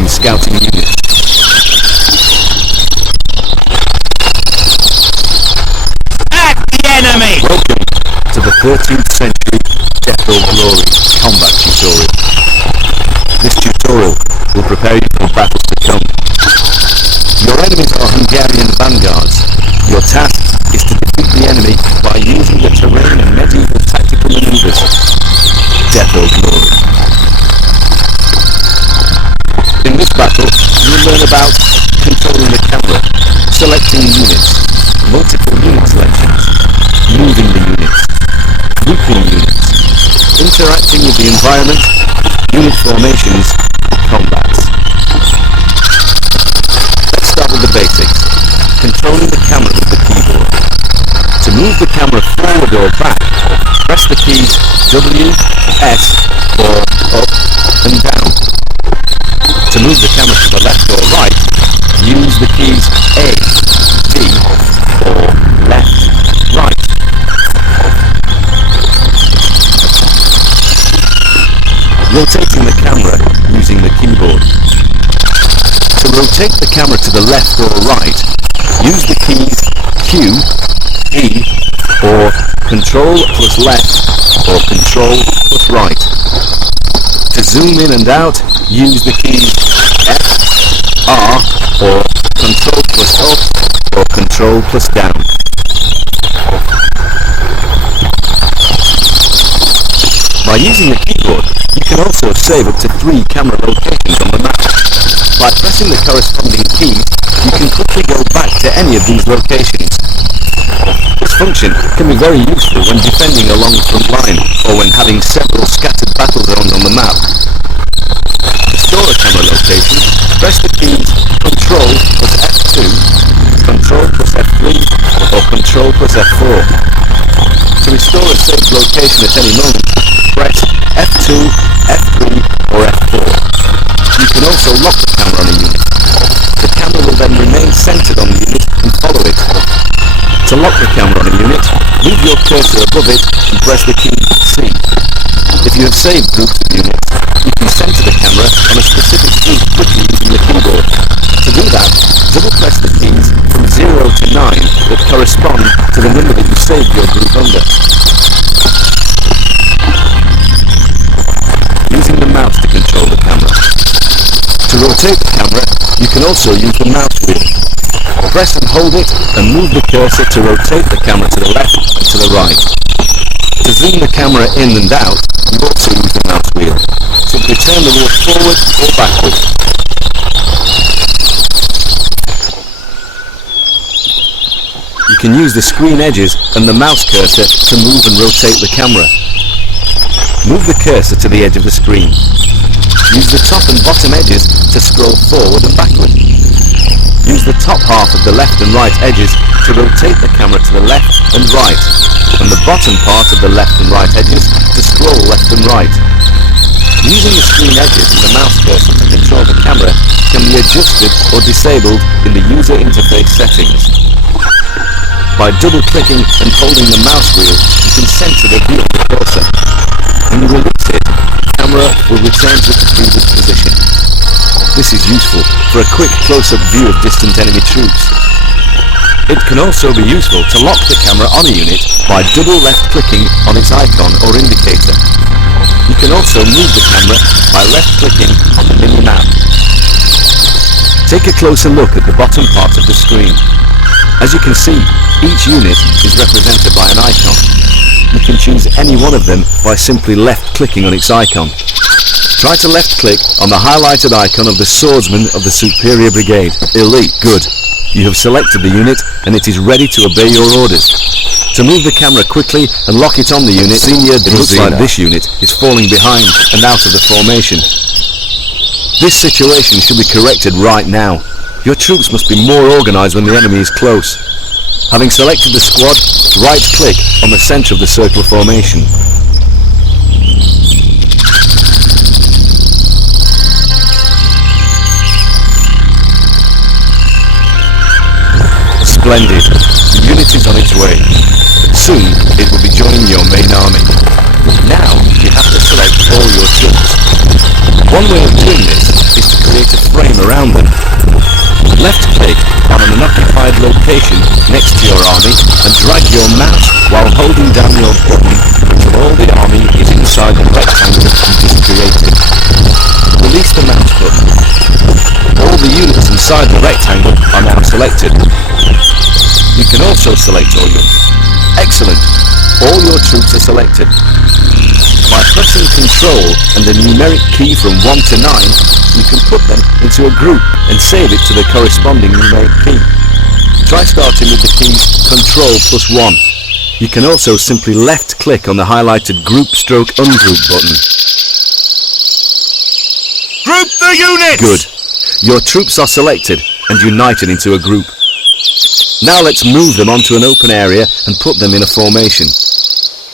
between scouting units. At the enemy! Welcome to the 13th century Death or Glory combat tutorial. This tutorial will prepare you for the battles to come. Your enemies are Hungarian vanguards. Your task is to defeat the enemy by using the terrain and medieval tactical maneuvers. Death or Glory. In this battle, you will learn about controlling the camera, selecting units, multiple unit selections, moving the units, grouping units, interacting with the environment, unit formations, combats. Let's start with the basics. Controlling the camera with the keyboard. To move the camera forward or back, press the keys W, S, or up and down. To move the camera to the left or right, use the keys A, D, or left, right. Rotating the camera using the keyboard. To rotate the camera to the left or right, use the keys Q, E, or Control plus left or Control plus right. To zoom in and out, use the keys F, R, or Control plus up or Control plus down. By using the keyboard, you can also save up to 3 camera locations on the map. By pressing the corresponding key, you can quickly go back to any of these locations. This function can be very useful when defending along the front line or when having several scattered battle zones on the map. To store a camera location, press the keys Ctrl plus F2, Ctrl plus F3, or Ctrl plus F4. To restore a saved location at any moment, press F2, F3, or F4. You can also lock the camera on a unit. The camera will then remain centered on the unit and follow it. To lock the camera on a unit, move your cursor above it and press the key C. If you have saved groups of units, you can center the camera on a specific group quickly using the keyboard. To do that, double press the keys from 0 to 9 that correspond to the number that you saved your group under. Using the mouse to control the camera. To rotate the camera, you can also use the mouse wheel. Press and hold it and move the cursor to rotate the camera to the left and to the right. To zoom the camera in and out, you also use the mouse wheel. Simply turn the wheel forward or backward. You can use the screen edges and the mouse cursor to move and rotate the camera. Move the cursor to the edge of the screen. Use the top and bottom edges to scroll forward and backward. Use the top half of the left and right edges to rotate the camera to the left and right, and the bottom part of the left and right edges to scroll left and right. Using the screen edges and the mouse cursor to control the camera can be adjusted or disabled in the user interface settings. By double-clicking and holding the mouse wheel, you can center the view of the cursor. When you release it, the camera will return to its previous position. This is useful for a quick close-up view of distant enemy troops. It can also be useful to lock the camera on a unit by double left-clicking on its icon or indicator. You can also move the camera by left-clicking on the mini-map. Take a closer look at the bottom part of the screen. As you can see, each unit is represented by an icon. You can choose any one of them by simply left-clicking on its icon. Try to left-click on the highlighted icon of the Swordsman of the Superior Brigade. Elite. Good. You have selected the unit and it is ready to obey your orders. To move the camera quickly and lock it on the unit, it looks like this unit is falling behind and out of the formation. This situation should be corrected right now. Your troops must be more organised when the enemy is close. Having selected the squad, right-click on the centre of the circle formation. Splendid. The unit is on its way. Soon, it will be joining your main army. Now, you have to select all your troops. One way of doing this is to create a frame around them. Left-click on an unoccupied location next to your army and drag your mouse while holding down your button until all the army is inside the rectangle you just created. Release the mouse button. All the units inside the rectangle are now selected. You can also select all your... Excellent! All your troops are selected. By pressing Control and the numeric key from 1 to 9, you can put them into a group and save it to the corresponding numeric key. Try starting with the keys Control plus 1. You can also simply left-click on the highlighted Group/Ungroup button. Group the units! Good. Your troops are selected and united into a group. Now let's move them onto an open area and put them in a formation.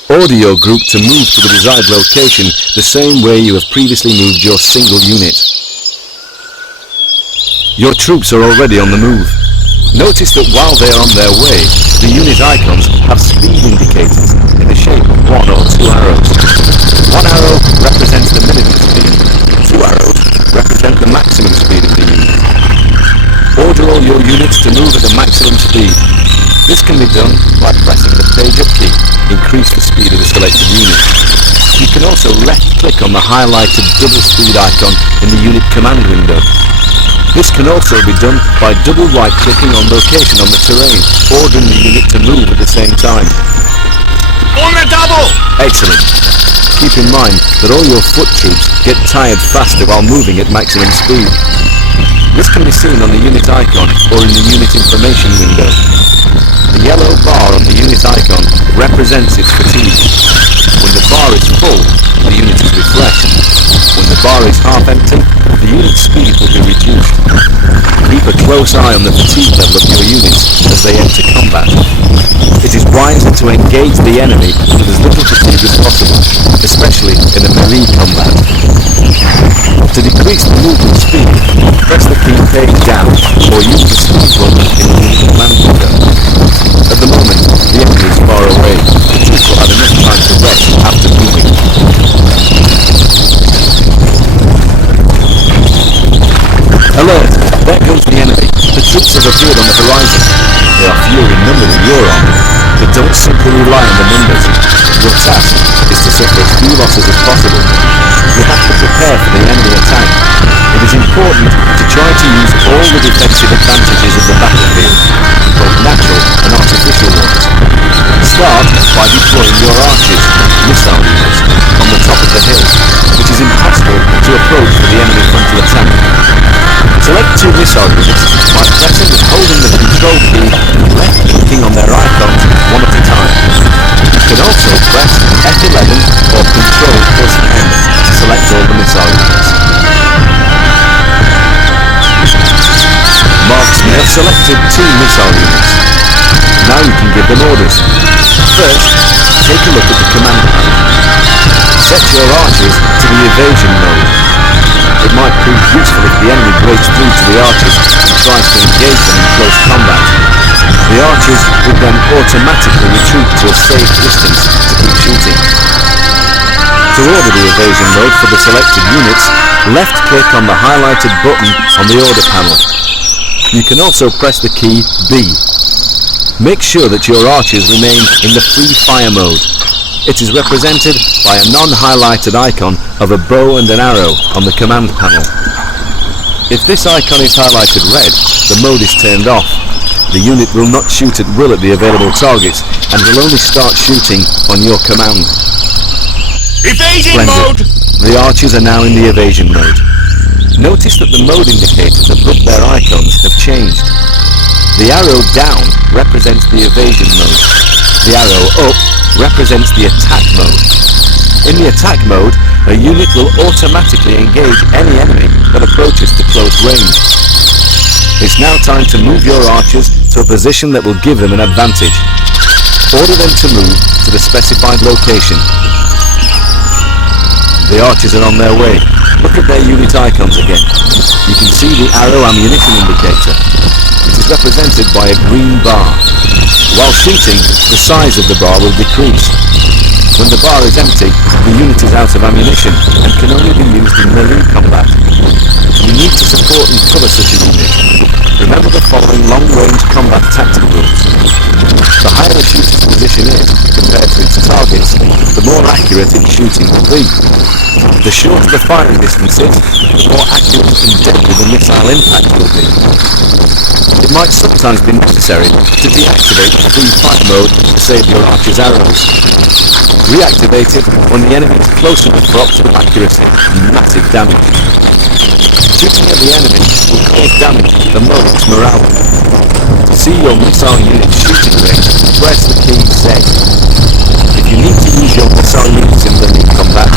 Order your group to move to the desired location the same way you have previously moved your single unit. Your troops are already on the move. Notice that while they are on their way, the unit icons have speed indicators in the shape of 1 or 2 arrows. 1 arrow represents the minimum speed, 2 arrows represent the maximum speed of the unit. Order all your units to move at the maximum speed. This can be done by pressing the page up key, increase the speed of the selected unit. You can also left-click on the highlighted double speed icon in the unit command window. This can also be done by double right-clicking on location on the terrain, ordering the unit to move at the same time. On the double! Excellent. Keep in mind that all your foot troops get tired faster while moving at maximum speed. This can be seen on the unit icon or in the unit information window. The yellow bar on the unit icon represents its fatigue. When the bar is full, the unit is refreshed. When the bar is half empty, the unit speed will be reduced. Keep a close eye on the fatigue level of your units as they enter combat. It is wiser to engage the enemy with as little fatigue as possible, especially in a melee combat. To decrease the movement speed, press the key page down or use the speed button in the unit command window. At the moment, the enemy is far away. The troops will have enough time to rest after moving. Alert! There comes the enemy. The troops have appeared on the horizon. They are fewer in number than your army, but don't simply rely on the numbers. Your task is to suffer as few losses as possible. You have to prepare for the enemy attack. It is important to try to use all the defensive advantages of the battlefield, both natural and artificial ones. Start by deploying your archers, missile units, on the top of the hill, which is impossible to approach for the enemy frontal attack. Select 2 missile units by pressing and holding the control key and left-clicking on their icons one at a time. You can also press F11 or Control plus N to select all the missile units. Marksmen have selected 2 missile units. Now you can give them orders. First, take a look at the command panel. Set your archers to the evasion mode. It might prove useful if the enemy breaks through to the archers and tries to engage them in close combat. The archers would then automatically retreat to a safe distance to keep shooting. To order the evasion mode for the selected units, left-click on the highlighted button on the order panel. You can also press the key B. Make sure that your archers remain in the free fire mode. It is represented by a non-highlighted icon of a bow and an arrow on the command panel. If this icon is highlighted red, the mode is turned off. The unit will not shoot at will at the available targets and will only start shooting on your command. Evasion mode! The archers are now in the evasion mode. Notice that the mode indicators above their icons have changed. The arrow down represents the evasion mode. The arrow up represents the attack mode. In the attack mode, a unit will automatically engage any enemy that approaches to close range. It's now time to move your archers to a position that will give them an advantage. Order them to move to the specified location. The archers are on their way. Look at their unit icons again. You can see the arrow ammunition indicator. It is represented by a green bar. While shooting, the size of the bar will decrease. When the bar is empty, the unit is out of ammunition and can only be used in melee combat. You need to support and cover such a unit. Remember the following long-range combat tactic rules. The higher a shooter's position is compared to its targets, the more accurate its shooting will be. The shorter the firing distance is, the more accurate and deadly the missile impact will be. It might sometimes be necessary to deactivate the free fight mode to save your archer's arrows. Reactivate it when the enemy is close enough for optimal accuracy and massive damage. Shooting at the enemy will cause damage the moment's morale. To see your missile unit's shooting range, press the key Z. If you need to use your missile units in melee combat,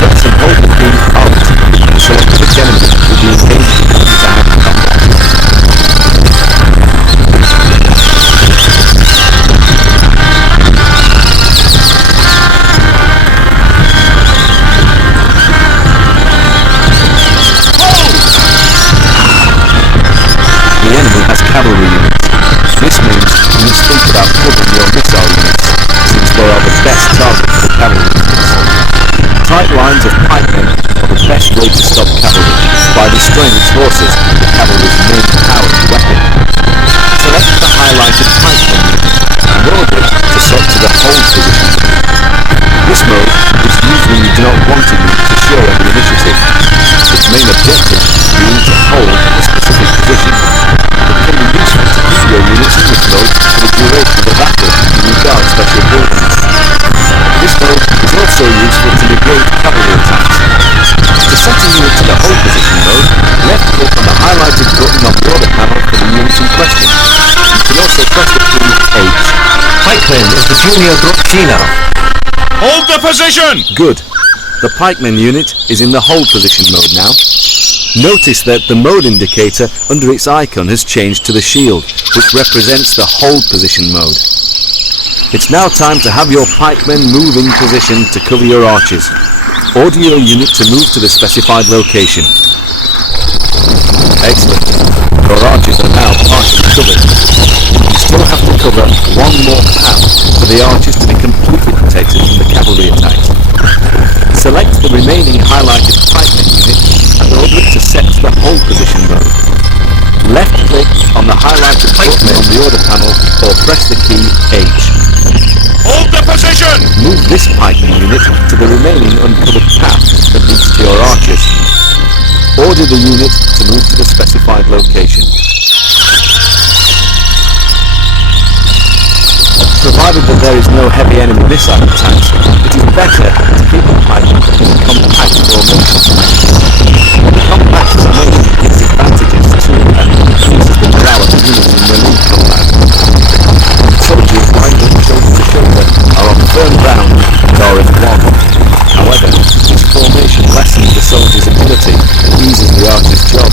press and hold the key Alt and select which enemy will be engaged in hand-to-hand combat. The enemy has cavalry units. This means you must think about covering your missile units, since they are the best target for the cavalry units. Tight lines of pikemen are the best way to stop cavalry, by destroying its horses, the cavalry's main powered weapon. Select the highlighted pikemen unit, and order it to set to the hold position. This mode is used when you do not want a unit to show any initiative. Its main objective being to hold a specific position. It can be useful to keep your units in this mode for the duration of the battle in regard special buildings. This mode is also useful to negate cavalry attacks. To set a unit to the hold position mode, left click on the highlighted button on the order panel for the unit in question. You can also press the key H. Pikeman is the junior Droxina. Hold the position! Good. The pikeman unit is in the hold position mode now. Notice that the mode indicator under its icon has changed to the shield, which represents the hold position mode. It's now time to have your pikemen move in position to cover your archers. Order your unit to move to the specified location. Excellent. Your archers are now partially covered. You still have to cover one more path for the archers to be completely protected from the cavalry attacks. Select the remaining highlighted pikeman unit and order it to set to the hold position mode. Left click on the highlighted button on the order panel or press the key H. Hold the position! Move this pikeman unit to the remaining uncovered path that leads to your archers. Order the unit to move to the specified location. Provided that there is no heavy enemy missile attacks, it is better to keep the pikemen in a compact formation. The compact formation gives advantages to and increases the morale of the units in melee combat. Soldiers lined up shoulder to shoulder are on firm ground and are in one. However, this formation lessens the soldier's ability and eases the archer's job.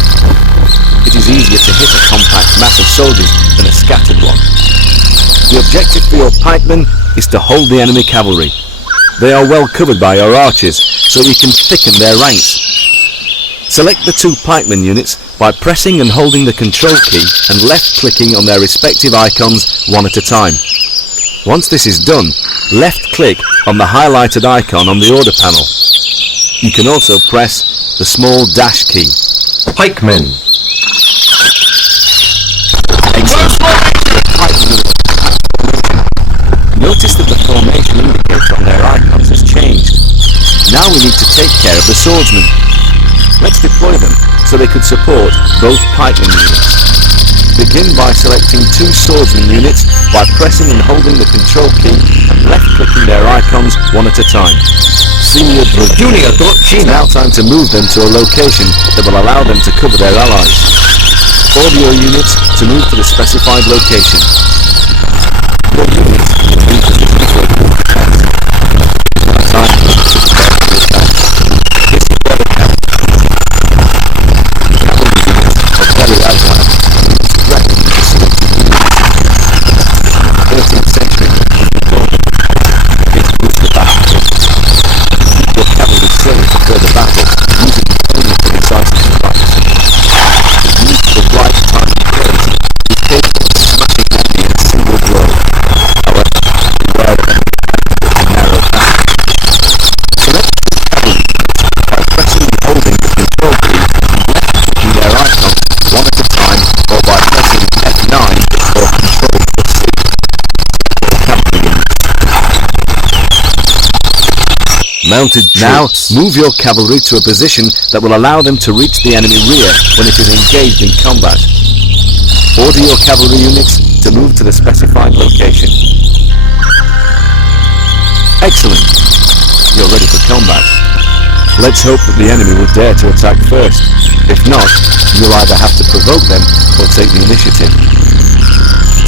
It is easier to hit a compact mass of soldiers than a scattered one. The objective for your pikemen is to hold the enemy cavalry. They are well covered by your archers, so you can thicken their ranks. Select the two pikeman units by pressing and holding the control key and left-clicking on their respective icons one at a time. Once this is done, left-click on the highlighted icon on the order panel. You can also press the small dash key. Pikeman. Excellent. Notice that the formation indicator on their icons has changed. Now we need to take care of the swordsmen. Let's deploy them so they could support both pikeman units. Begin by selecting two swordsman units by pressing and holding the control key and left-clicking their icons one at a time. Senior Junior It's Droxina. now time to move them to a location that will allow them to cover their allies. Order your units to move to the specified location. Your units will be positioned for a quick attack. It's now time to prepare for the attack. This is where the cavalry units are very agile. Rapidly distributed units. 13th century is the goal. It's push the battle. Keep your cavalry safe for the battle, using it only for decisive strikes. Use the right time and place is capable of smashing enemy in a single blow. However, beware of enemy tactics. Mounted Now, troops. move your cavalry to a position that will allow them to reach the enemy rear when it is engaged in combat. Order your cavalry units to move to the specified location. Excellent. You're ready for combat. Let's hope that the enemy will dare to attack first. If not, you'll either have to provoke them or take the initiative.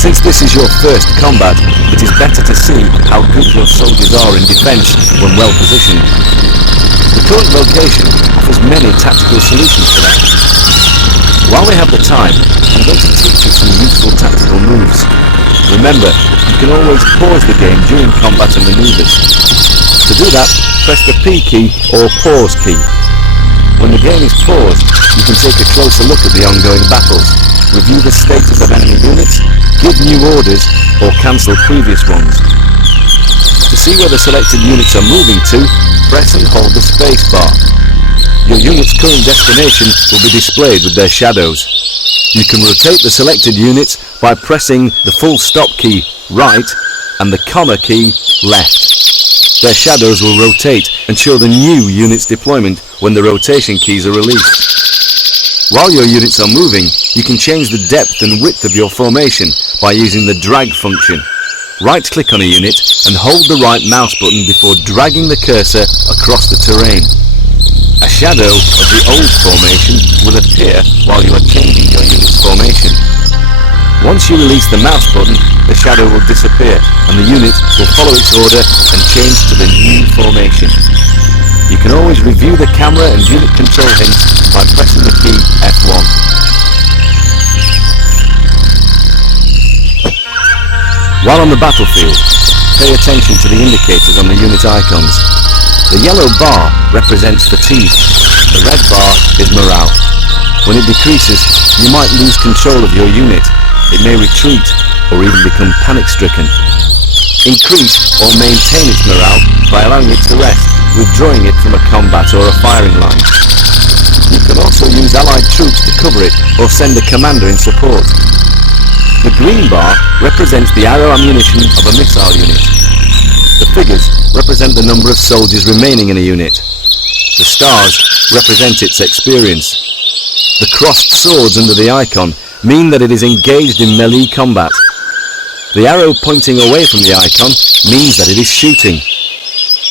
Since this is your first combat, it is better to see how good your soldiers are in defense when well positioned. The current location offers many tactical solutions for that. While we have the time, I'm going to teach you some useful tactical moves. Remember, you can always pause the game during combat and maneuvers. To do that, press the P key or pause key. When the game is paused, you can take a closer look at the ongoing battles, review the status of enemy units, give new orders, or cancel previous ones. To see where the selected units are moving to, press and hold the space bar. Your unit's current destination will be displayed with their shadows. You can rotate the selected units by pressing the full stop key, right, and the comma key, left. Their shadows will rotate and show the new unit's deployment when the rotation keys are released. While your units are moving, you can change the depth and width of your formation by using the drag function. Right-click on a unit and hold the right mouse button before dragging the cursor across the terrain. A shadow of the old formation will appear while you are changing your unit's formation. Once you release the mouse button, the shadow will disappear and the unit will follow its order and change to the new formation. You can always review the camera and unit control hints by pressing the key F1. While on the battlefield, pay attention to the indicators on the unit icons. The yellow bar represents fatigue. The red bar is morale. When it decreases, you might lose control of your unit. It may retreat or even become panic-stricken. Increase or maintain its morale by allowing it to rest, withdrawing it from a combat or a firing line. You can also use allied troops to cover it or send a commander in support. The green bar represents the arrow ammunition of a missile unit. The figures represent the number of soldiers remaining in a unit. The stars represent its experience. The crossed swords under the icon mean that it is engaged in melee combat. The arrow pointing away from the icon means that it is shooting.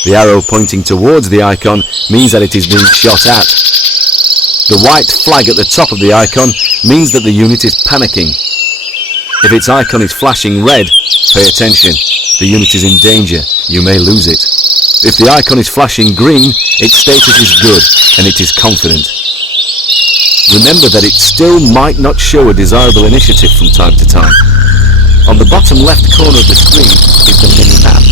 The arrow pointing towards the icon means that it is being shot at. The white flag at the top of the icon means that the unit is panicking. If its icon is flashing red, pay attention. The unit is in danger. You may lose it. If the icon is flashing green, its status is good and it is confident. Remember that it still might not show a desirable initiative from time to time. On the bottom left corner of the screen is the mini-map.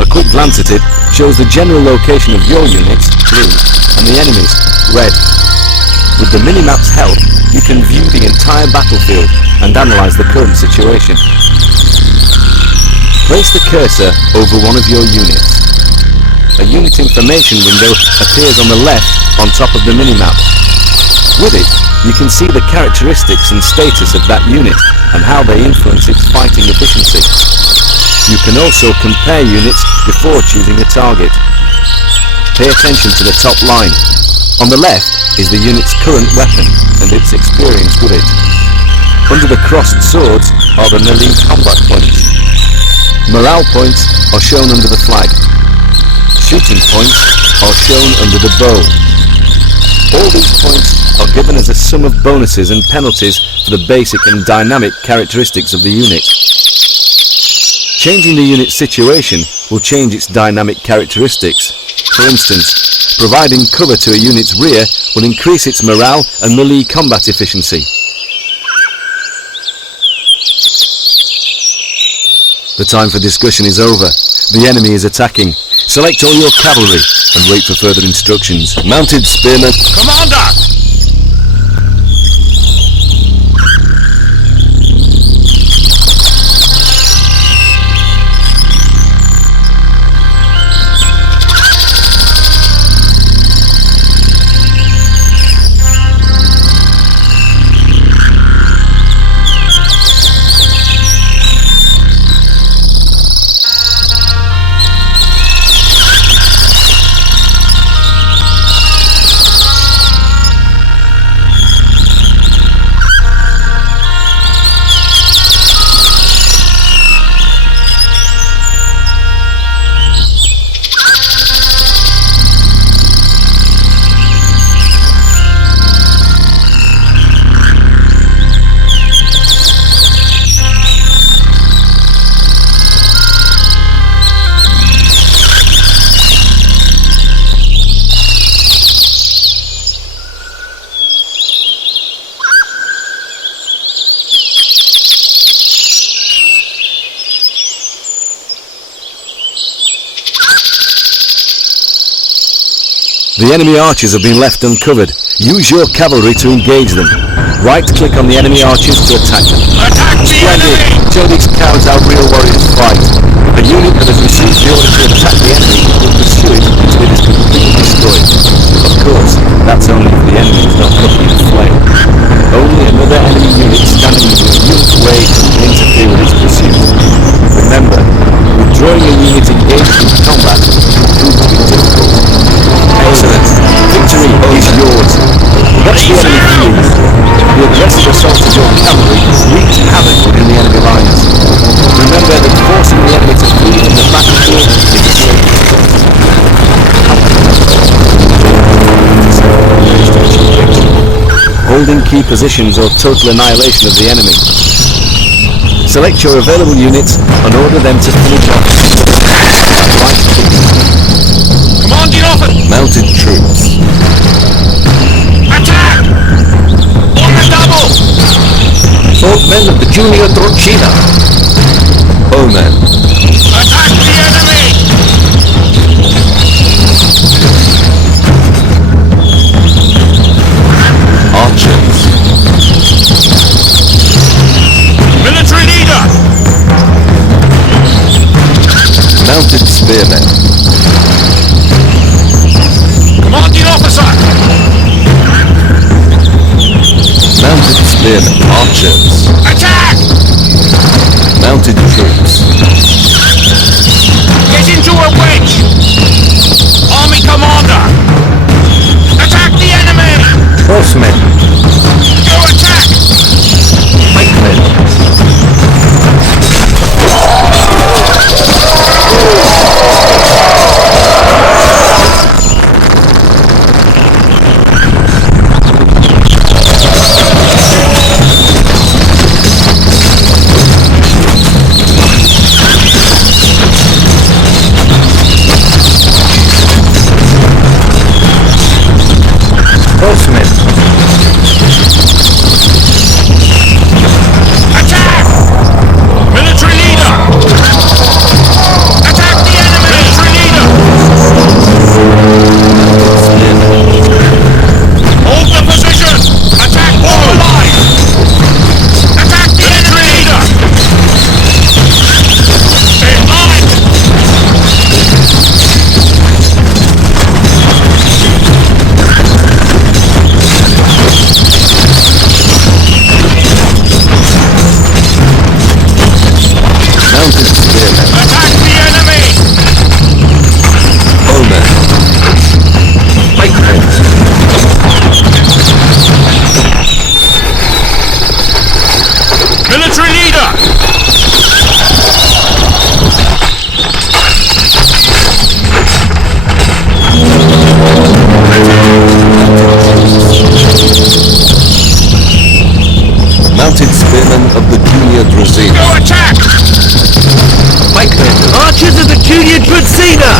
A quick glance at it shows the general location of your units, blue, and the enemy's, red. With the mini-map's help, you can view the entire battlefield and analyze the current situation. Place the cursor over one of your units. A unit information window appears on the left on top of the mini-map. With it, you can see the characteristics and status of that unit and how they influence its fighting efficiency. You can also compare units before choosing a target. Pay attention to the top line. On the left is the unit's current weapon and its experience with it. Under the crossed swords are the melee combat points. Morale points are shown under the flag. Shooting points are shown under the bow. All these points are given as a sum of bonuses and penalties for the basic and dynamic characteristics of the unit. Changing the unit's situation will change its dynamic characteristics. For instance, providing cover to a unit's rear will increase its morale and melee combat efficiency. The time for discussion is over. The enemy is attacking. Select all your cavalry and wait for further instructions. Mounted spearmen. Commander! The enemy archers have been left uncovered. Use your cavalry to engage them. Right-click on the enemy archers to attack them. Attack the Splendid! enemy! Show these cowards how real warriors fight. A unit that has received the order to attack the enemy will pursue it until it is completely destroyed. Of course, that's only if the enemy is not covered in flame. Only another enemy unit standing within a unit's way can interfere with its pursuit. Remember, withdrawing a unit engaged in combat can prove to be difficult. Excellent! Victory is yours! Watch the enemy field. The aggressive assault of your cavalry wreaked havoc within the enemy lines. Remember that forcing the enemy to flee from the battlefield is a sin. Holding key positions or total annihilation of the enemy. Select your available units and order them to finish off. Commanding officer! Mounted troops. Attack! On the double! Swordsmen of the Junior Drocina. Bowmen. Attack the enemy! Archers. Military leader! Mounted spearmen. Commanding officer! Mounted spearmen. Archers. Attack! Mounted troops. Get into a wedge! Army commander! Attack the enemy! Horsemen. Go attack! Pikemen. Horsemen. Attack! Military leader! Attack the enemy! Military leader! Hold the position! Attack all lines! Attack the enemy leader! In line! Mounted spearmen. Attack the enemy! Bowmen. Pikemen. Military leader! Mounted spearmen of the Junior Drocina. Go attack! Pikemen. Archers of the Junior Drocina!